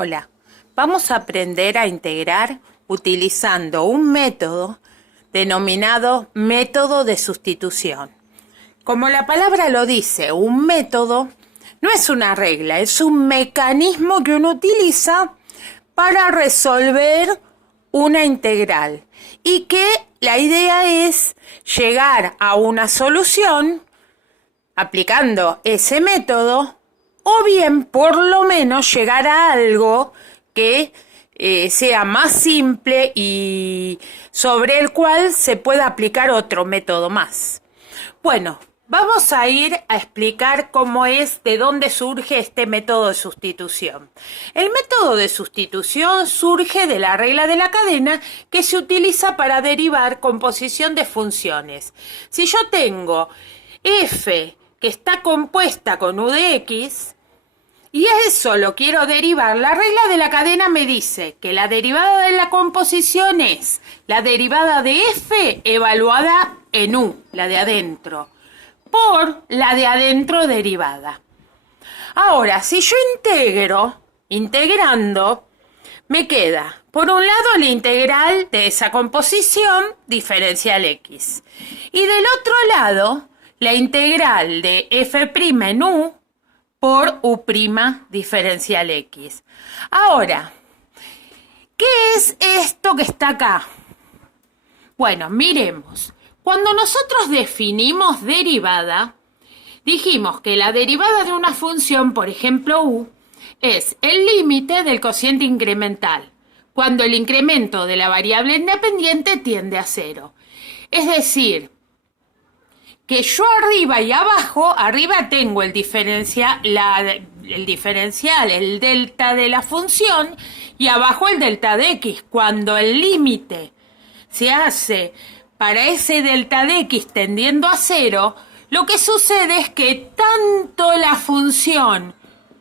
Hola, vamos a aprender a integrar utilizando un método denominado método de sustitución. Como la palabra lo dice, un método no es una regla, es un mecanismo que uno utiliza para resolver una integral y que la idea es llegar a una solución aplicando ese método o bien por lo menos llegar a algo que sea más simple y sobre el cual se pueda aplicar otro método más. Bueno, vamos a ir a explicar cómo es, de dónde surge este método de sustitución. El método de sustitución surge de la regla de la cadena que se utiliza para derivar composición de funciones. Si yo tengo f que está compuesta con u de x, y eso lo quiero derivar, la regla de la cadena me dice que la derivada de la composición es la derivada de f evaluada en u, la de adentro, por la de adentro derivada. Ahora, si yo integrando, me queda, por un lado, la integral de esa composición diferencial x. Y del otro lado, la integral de f' en u por u' diferencial x. Ahora, ¿qué es esto que está acá? Bueno, miremos. Cuando nosotros definimos derivada, dijimos que la derivada de una función, por ejemplo u, es el límite del cociente incremental, cuando el incremento de la variable independiente tiende a 0. Es decir, que yo arriba y abajo, arriba tengo el diferencial, el delta de la función, y abajo el delta de x. Cuando el límite se hace para ese delta de x tendiendo a 0, lo que sucede es que tanto la función,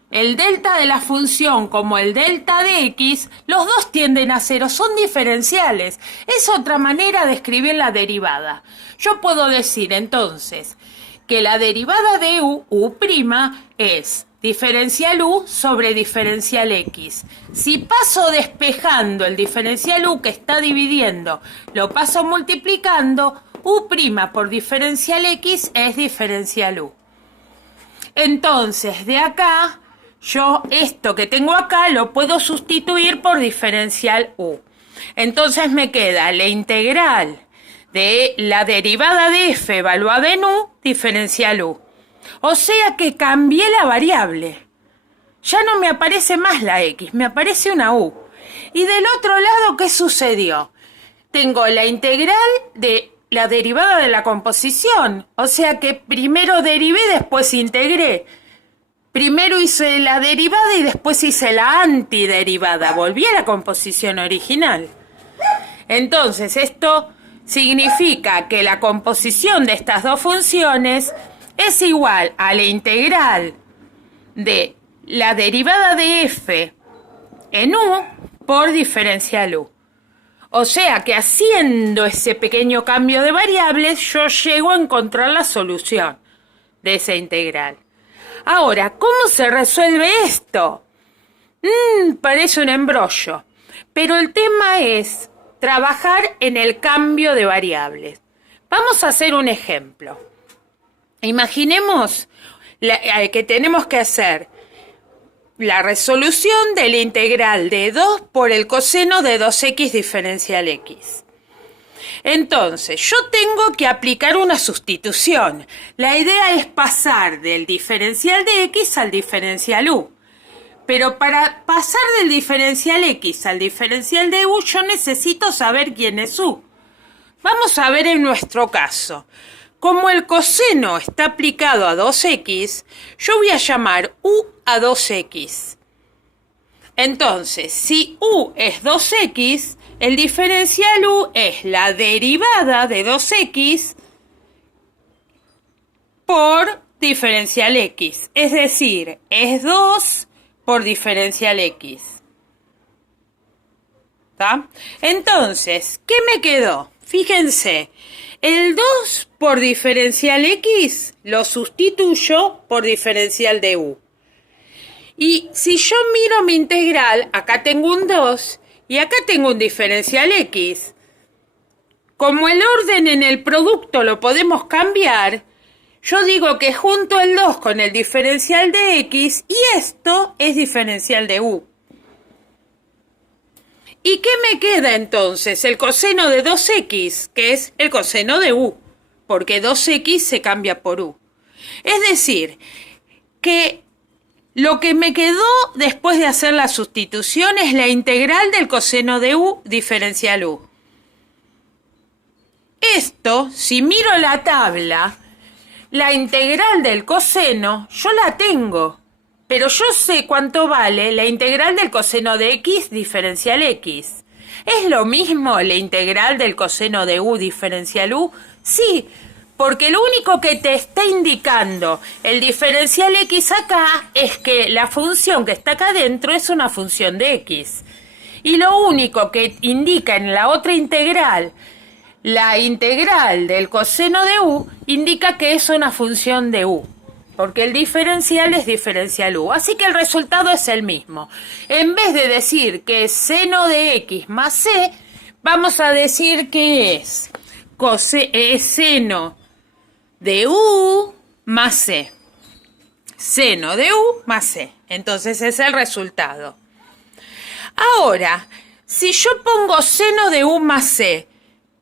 el delta de la función como el delta de x, los dos tienden a 0, son diferenciales. Es otra manera de escribir la derivada. Yo puedo decir entonces que la derivada de u', es diferencial u sobre diferencial x. Si paso despejando el diferencial u que está dividiendo, lo paso multiplicando, u' por diferencial x es diferencial u. Entonces, de acá, yo esto que tengo acá lo puedo sustituir por diferencial u. Entonces me queda la integral de la derivada de f evaluada en u, diferencial u. O sea que cambié la variable. Ya no me aparece más la x, me aparece una u. Y del otro lado, ¿qué sucedió? Tengo la integral de la derivada de la composición. O sea que primero derivé, después integré. Primero hice la derivada y después hice la antiderivada. Volví a la composición original. Entonces, esto significa que la composición de estas dos funciones es igual a la integral de la derivada de f en u por diferencial u. O sea que haciendo ese pequeño cambio de variables, yo llego a encontrar la solución de esa integral. Ahora, ¿cómo se resuelve esto? Parece un embrollo, pero el tema es trabajar en el cambio de variables. Vamos a hacer un ejemplo. Imaginemos que tenemos que hacer la resolución de la integral de 2 por el coseno de 2x diferencial x. Entonces, yo tengo que aplicar una sustitución. La idea es pasar del diferencial de x al diferencial u. Pero para pasar del diferencial x al diferencial de u, yo necesito saber quién es u. Vamos a ver en nuestro caso. Como el coseno está aplicado a 2x, yo voy a llamar u a 2x. Entonces, si u es 2x, el diferencial u es la derivada de 2x por diferencial x. Es decir, es 2 por diferencial x. ¿Está? Entonces, ¿qué me quedó? Fíjense, el 2 por diferencial x lo sustituyo por diferencial de u. Y si yo miro mi integral, acá tengo un 2 y acá tengo un diferencial x. Como el orden en el producto lo podemos cambiar, yo digo que junto el 2 con el diferencial de x y esto es diferencial de u. ¿Y qué me queda entonces? El coseno de 2x, que es el coseno de u, porque 2x se cambia por u. Es decir, que lo que me quedó después de hacer la sustitución es la integral del coseno de u diferencial u. Esto, si miro la tabla, la integral del coseno yo la tengo, pero yo sé cuánto vale la integral del coseno de x diferencial x. ¿Es lo mismo la integral del coseno de u diferencial u? Sí, porque lo único que te está indicando el diferencial x acá es que la función que está acá adentro es una función de x. Y lo único que indica en la otra integral, la integral del coseno de u, indica que es una función de u, porque el diferencial es diferencial u. Así que el resultado es el mismo. En vez de decir que es seno de x más c, vamos a decir que es seno de u más c. Seno de u más c. Entonces es el resultado. Ahora, si yo pongo seno de u más c,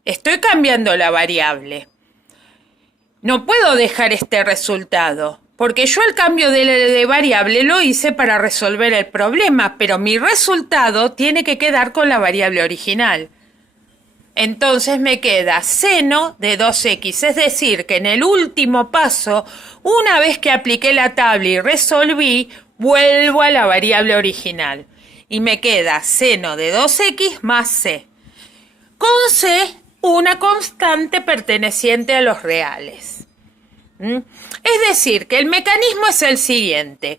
estoy cambiando la variable. No puedo dejar este resultado, porque yo el cambio de variable lo hice para resolver el problema, pero mi resultado tiene que quedar con la variable original. Entonces me queda seno de 2x, es decir, que en el último paso, una vez que apliqué la tabla y resolví, vuelvo a la variable original. Y me queda seno de 2x más c. Con c, una constante perteneciente a los reales. Es decir, que el mecanismo es el siguiente.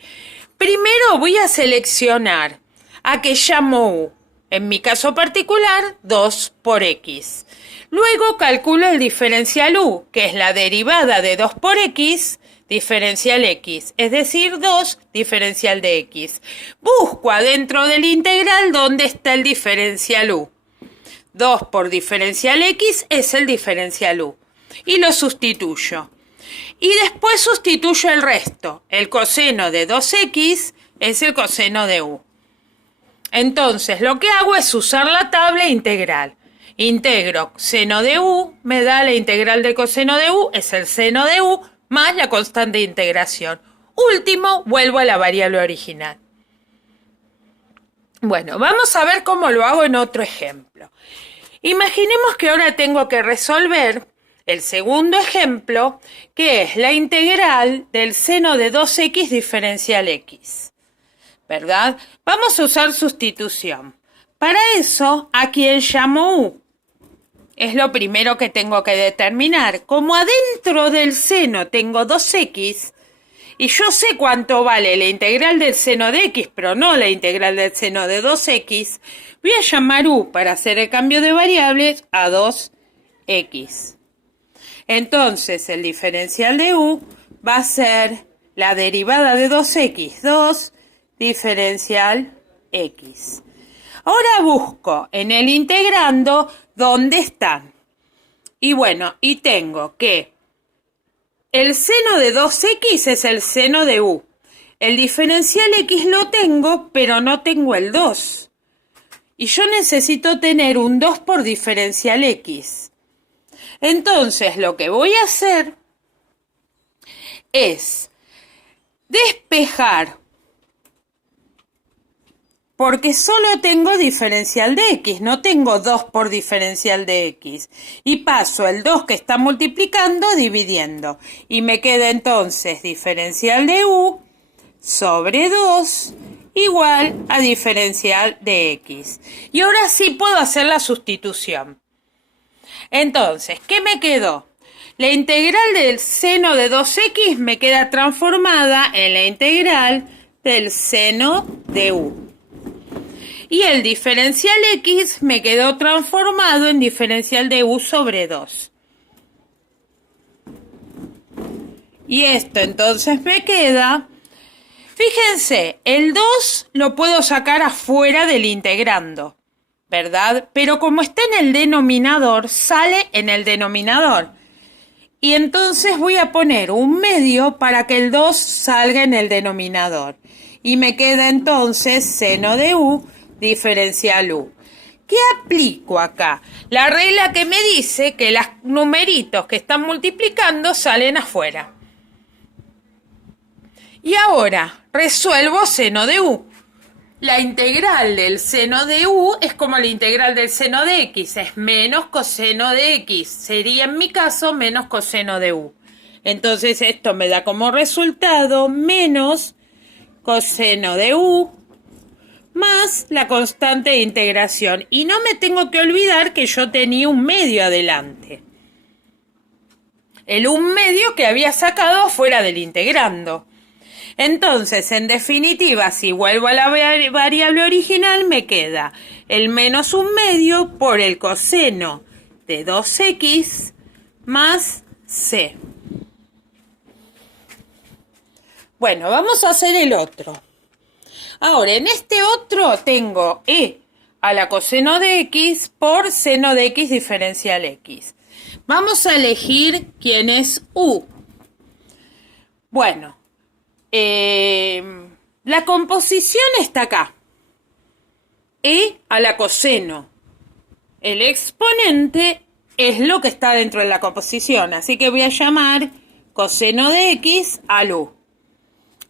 Primero voy a seleccionar a que llamo u. En mi caso particular, 2 por x. Luego calculo el diferencial u, que es la derivada de 2 por x, diferencial x, es decir, 2 diferencial de x. Busco adentro del integral dónde está el diferencial u. 2 por diferencial x es el diferencial u. Y lo sustituyo. Y después sustituyo el resto. El coseno de 2x es el coseno de u. Entonces, lo que hago es usar la tabla integral. Integro seno de u, me da la integral del coseno de u, es el seno de u, más la constante de integración. Último, vuelvo a la variable original. Bueno, vamos a ver cómo lo hago en otro ejemplo. Imaginemos que ahora tengo que resolver el segundo ejemplo, que es la integral del seno de 2x diferencial x. ¿Verdad? Vamos a usar sustitución. Para eso, ¿a quién llamo u? Es lo primero que tengo que determinar. Como adentro del seno tengo 2x, y yo sé cuánto vale la integral del seno de x, pero no la integral del seno de 2x, voy a llamar u para hacer el cambio de variables a 2x. Entonces, el diferencial de u va a ser la derivada de 2x, 2 diferencial x. Ahora busco en el integrando dónde están. Y bueno, y tengo que el seno de 2x es el seno de u. El diferencial x lo tengo, pero no tengo el 2. Y yo necesito tener un 2 por diferencial x. Entonces, lo que voy a hacer es despejar, porque solo tengo diferencial de x, no tengo 2 por diferencial de x. Y paso el 2 que está multiplicando dividiendo. Y me queda entonces diferencial de u sobre 2 igual a diferencial de x. Y ahora sí puedo hacer la sustitución. Entonces, ¿qué me quedó? La integral del seno de 2x me queda transformada en la integral del seno de u. Y el diferencial x me quedó transformado en diferencial de u sobre 2. Y esto entonces me queda Fíjense, el 2 lo puedo sacar afuera del integrando, ¿verdad? Pero como está en el denominador, sale en el denominador. Y entonces voy a poner un medio para que el 2 salga en el denominador. Y me queda entonces seno de u diferencial u. ¿Qué aplico acá? La regla que me dice que los numeritos que están multiplicando salen afuera. Y ahora resuelvo seno de u. La integral del seno de u es como la integral del seno de x, es menos coseno de x. Sería en mi caso menos coseno de u. Entonces esto me da como resultado menos coseno de u más la constante de integración. Y no me tengo que olvidar que yo tenía un medio adelante. El un medio que había sacado fuera del integrando. Entonces, en definitiva, si vuelvo a la variable original, me queda el menos un medio por el coseno de 2x más c. Bueno, vamos a hacer el otro. Ahora, en este otro tengo e a la coseno de x por seno de x diferencial x. Vamos a elegir quién es u. Bueno, la composición está acá. E a la coseno. El exponente es lo que está dentro de la composición, así que voy a llamar coseno de x al u.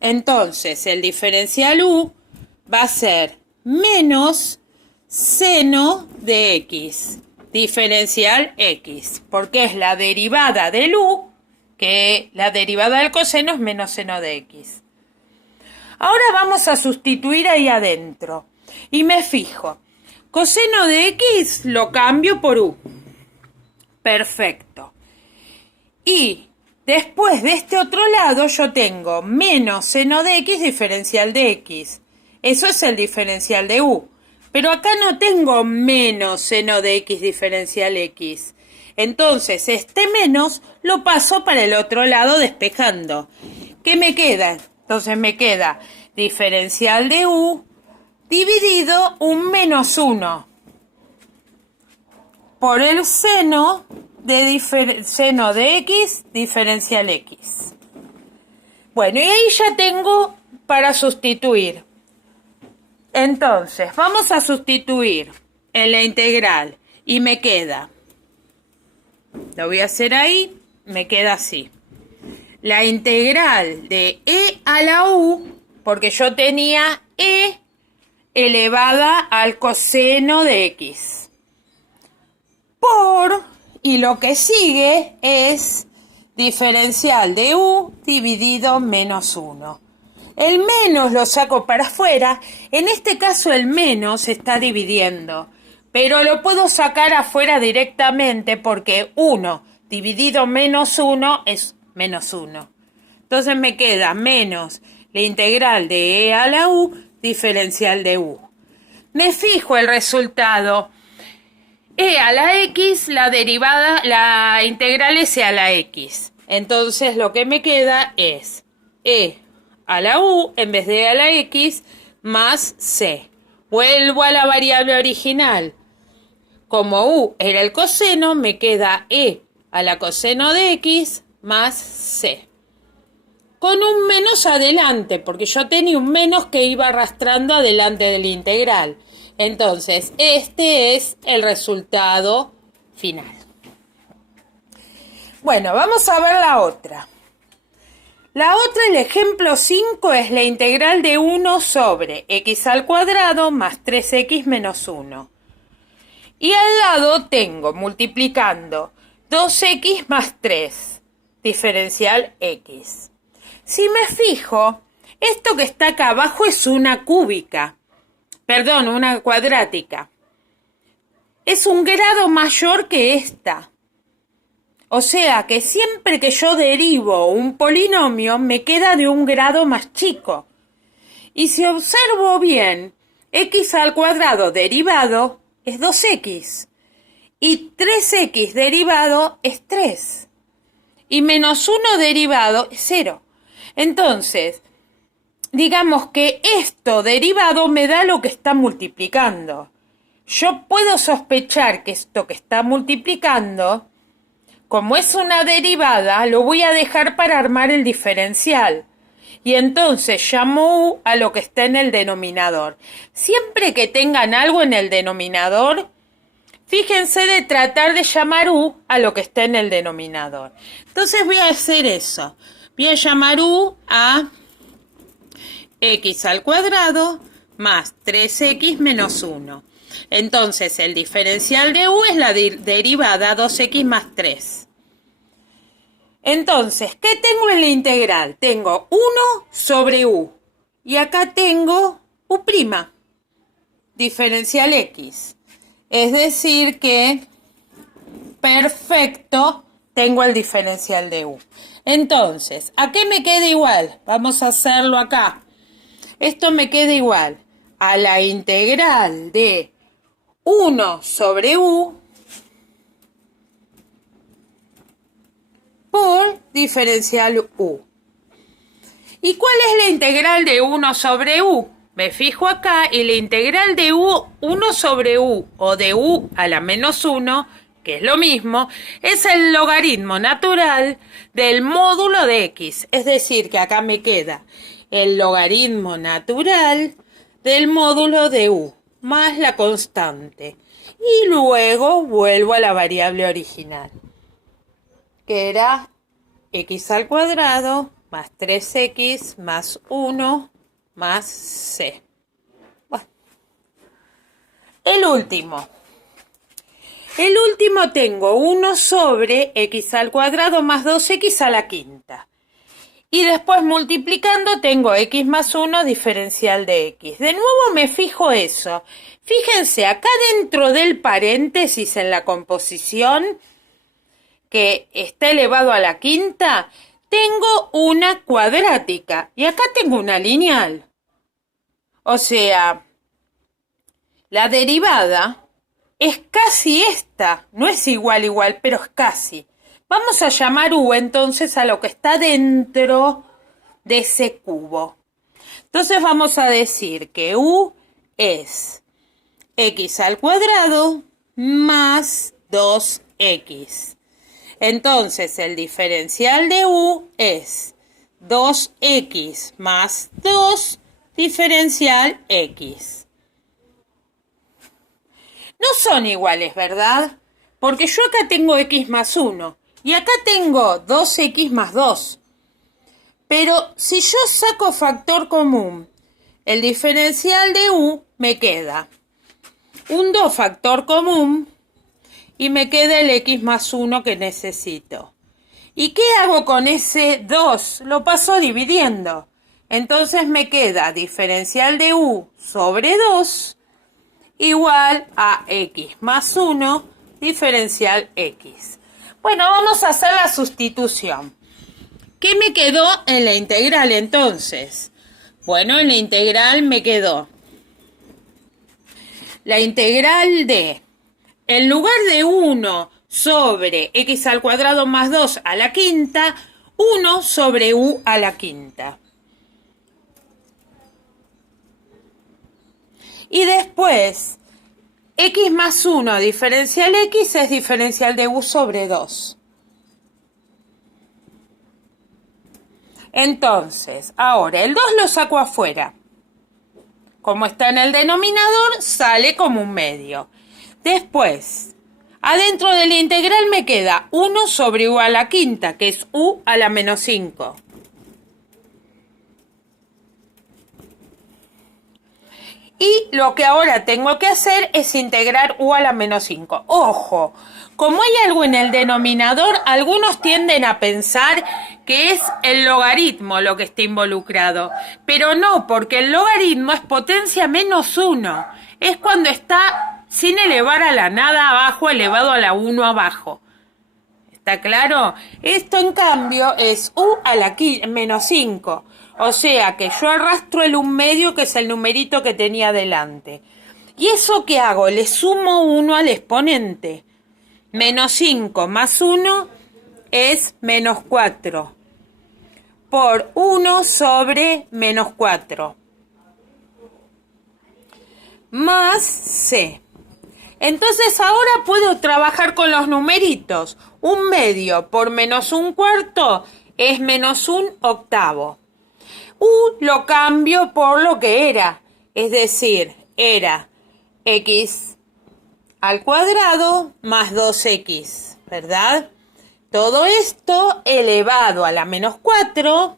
Entonces, el diferencial u va a ser menos seno de x, diferencial x, porque es la derivada del u, que la derivada del coseno es menos seno de x. Ahora vamos a sustituir ahí adentro. Y me fijo, coseno de x lo cambio por u. Perfecto. Y después de este otro lado yo tengo menos seno de x diferencial de x. Eso es el diferencial de u. Pero acá no tengo menos seno de x diferencial x. Entonces este menos lo paso para el otro lado despejando. ¿Qué me queda? Entonces me queda diferencial de u dividido un menos 1 por el seno de x diferencial x. Bueno, y ahí ya tengo para sustituir. Entonces, vamos a sustituir en la integral y me queda, lo voy a hacer ahí, me queda así. La integral de e a la u, porque yo tenía e elevada al coseno de x, por, y lo que sigue es diferencial de u dividido menos 1. El menos lo saco para afuera, en este caso el menos está dividiendo, pero lo puedo sacar afuera directamente porque 1 dividido menos 1 es menos 1. Entonces me queda menos la integral de e a la u diferencial de u. Me fijo el resultado. E a la x, la derivada, la integral es e a la x. Entonces lo que me queda es e a la u en vez de e a la x más c. Vuelvo a la variable original. Como u era el coseno, me queda e a la coseno de x más c. Con un menos adelante, porque yo tenía un menos que iba arrastrando adelante de la integral. Entonces, este es el resultado final. Bueno, vamos a ver la otra. La otra, el ejemplo 5, es la integral de 1 sobre x al cuadrado más 3x menos 1. Y al lado tengo, multiplicando, 2x más 3, diferencial x. Si me fijo, esto que está acá abajo es una cúbica, perdón, una cuadrática. Es un grado mayor que esta. O sea que siempre que yo derivo un polinomio me queda de un grado más chico. Y si observo bien, x al cuadrado derivado es 2x. Y 3x derivado es 3. Y menos 1 derivado es 0. Entonces, digamos que esto derivado me da lo que está multiplicando. Yo puedo sospechar que esto que está multiplicando, como es una derivada, lo voy a dejar para armar el diferencial. Y entonces llamo u a lo que está en el denominador. Siempre que tengan algo en el denominador, fíjense de tratar de llamar u a lo que está en el denominador. Entonces voy a hacer eso. Voy a llamar u a x al cuadrado más 3x menos 1. Entonces el diferencial de u es la derivada 2x más 3. Entonces, ¿qué tengo en la integral? Tengo 1 sobre u. Y acá tengo u', diferencial x. Es decir que, perfecto, tengo el diferencial de u. Entonces, ¿a qué me queda igual? Vamos a hacerlo acá. Esto me queda igual a la integral de 1 sobre u por diferencial u. ¿Y cuál es la integral de 1 sobre u? Me fijo acá y la integral de 1 sobre u o de u a la menos 1, que es lo mismo, es el logaritmo natural del módulo de x. Es decir, que acá me queda el logaritmo natural del módulo de u más la constante. Y luego vuelvo a la variable original, que era x al cuadrado más 3x más 1 más c. Bueno. El último tengo 1 sobre x al cuadrado más 2x a la quinta. Y después multiplicando tengo x más 1 diferencial de x. De nuevo me fijo eso. Fíjense, acá dentro del paréntesis en la composición, que está elevado a la quinta, tengo una cuadrática y acá tengo una lineal. O sea, la derivada es casi esta, no es igual, pero es casi. Vamos a llamar u entonces a lo que está dentro de ese cubo. Entonces vamos a decir que u es x al cuadrado más 2x. Entonces el diferencial de u es 2x más 2 diferencial x. No son iguales, ¿verdad? Porque yo acá tengo x más 1 y acá tengo 2x más 2. Pero si yo saco factor común, el diferencial de u me queda un 2 factor común y me queda el x más 1 que necesito. ¿Y qué hago con ese 2? Lo paso dividiendo. Entonces me queda diferencial de u sobre 2 igual a x más 1 diferencial x. Bueno, vamos a hacer la sustitución. ¿Qué me quedó en la integral entonces? Bueno, en la integral me quedó la integral de, en lugar de 1 sobre x al cuadrado más 2 a la quinta, 1 sobre u a la quinta. Y después, x más 1 diferencial x es diferencial de u sobre 2. Entonces, ahora el 2 lo saco afuera. Como está en el denominador, sale como un medio. Después, adentro de la integral me queda 1 sobre u a la quinta, que es u a la menos 5. Y lo que ahora tengo que hacer es integrar u a la menos 5. Ojo, como hay algo en el denominador, algunos tienden a pensar que es el logaritmo lo que está involucrado. Pero no, porque el logaritmo es potencia menos 1. Es cuando está sin elevar a la nada abajo, elevado a la 1 abajo. ¿Está claro? Esto, en cambio, es u a la menos 5. O sea que yo arrastro el 1 medio, que es el numerito que tenía delante. ¿Y eso qué hago? Le sumo 1 al exponente. Menos 5 más 1 es menos 4. por 1 sobre menos 4 más c. Entonces ahora puedo trabajar con los numeritos. 1/2 por menos 1/4 es menos 1/8. Lo cambio por lo que era, es decir, era x al cuadrado más 2x, ¿verdad? Todo esto elevado a la menos 4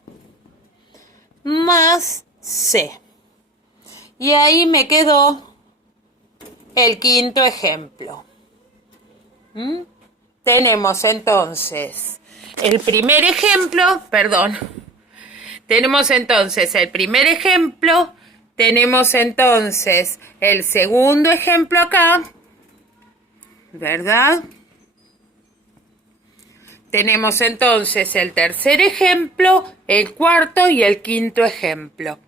más c. Y ahí me quedó el quinto ejemplo. Tenemos entonces el primer ejemplo, tenemos entonces el primer ejemplo, tenemos entonces el segundo ejemplo acá, ¿verdad? Tenemos entonces el tercer ejemplo, el cuarto y el quinto ejemplo.